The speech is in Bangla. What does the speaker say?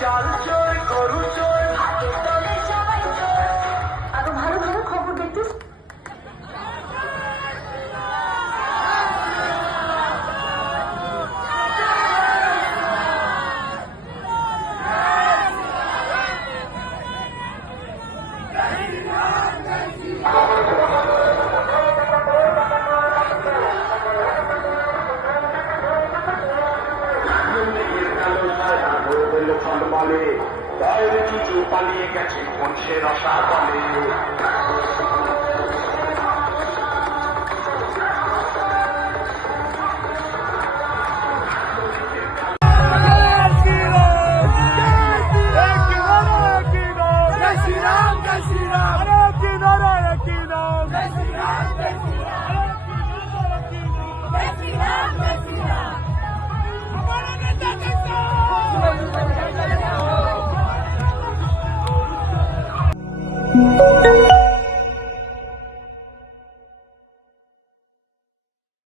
চাল চোর গরু চোর আরো ভালো ভালো খবর দেখতে বলে দয়ের চুচু পালিয়ে গেছে মনসে রসা বলে Thank you.